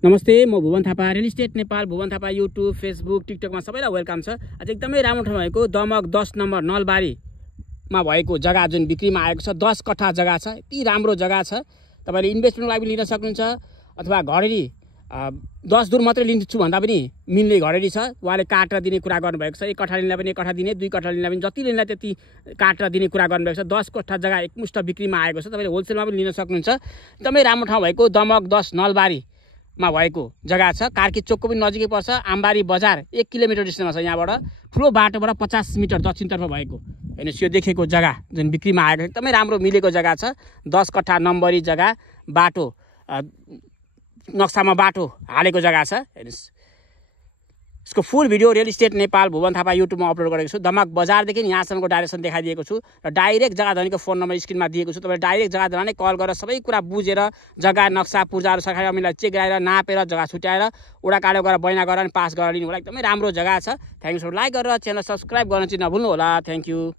नमस्ते, म Bhuwan Thapa, real estate Nepal Bhuwan Thapa YouTube Facebook टिकटकमा सबैलाई वेलकम छ। आज एकदमै राम्रो ठाउँ भएको दमक 10 नम्बर नलबारीमा भएको जग्गा जुन बिक्रीमा आएको छ। 10 कट्ठा जग्गा छ, यति राम्रो जग्गा छ। तपाईले इन्भेस्टमेन्टको लागि लिन सक्नुहुन्छ अथवा घरेडी 10 दूर मात्रै लिन्छु भन्दा पनि मिल्ने घरेडी छ। उहाँले काटेर दिने कुरा गर्नुभएको छ। 1 कट्ठा लिनलाई पनि 1 कट्ठा दिने, 2 कट्ठा लिनलाई पनि जति लिनलाई त्यति काटेर दिने कुरा गर्नुभएको छ। 10 कट्ठा जग्गा एकमुष्ट बिक्रीमा आएको छ। तपाईले होलसेलमा पनि लिन सक्नुहुन्छ। एकदमै राम्रो ठाउँ भएको दमक 10 नलबारीमा भएको जग्गा छ। कार्की चोकको पनि नजिकै पर्छ। आम्बारी बजार 1 किलोमिटर डिस्टेन्समा छ। यहाँबाट ठुलो बाटोबाट 50 मिटर दक्षिणतर्फ भएको हेर्नुस् यो देखेको जग्गा जुन बिक्रीमा आएको एकदमै राम्रो मिलेको जग्गा छ। 10 कट्ठा नम्बरी जग्गा, बाटो नक्सामा बाटो हालेको जग्गा छ। हेर्नुस् यसको full video real estate Nepal Bhuwan Thapa युट्युबमा अपलोड गरेको छु। दमक बजारदेखि यहाँसम्मको डाइरेक्सन देखाइदिएको छु र डाइरेक्ट जग्गा धनीको फोन नम्बर स्क्रिनमा दिएको छु। तपाईले डाइरेक्ट जग्गा धनी कल गरेर सबै कुरा बुझेर जग्गा नक्सा पूर्जाहरू सरकारी अमिललाई चेक गराएर नापेर जग्गा छुट्याएर उडा कालो गरेर बैना गरेर पास गरेर लिनु होला। एकदमै राम्रो जग्गा छ। Thank you. लाइक गरेर च्यानल सब्स्क्राइब गर्न चाहिँ नभुल्नु होला। Thank you.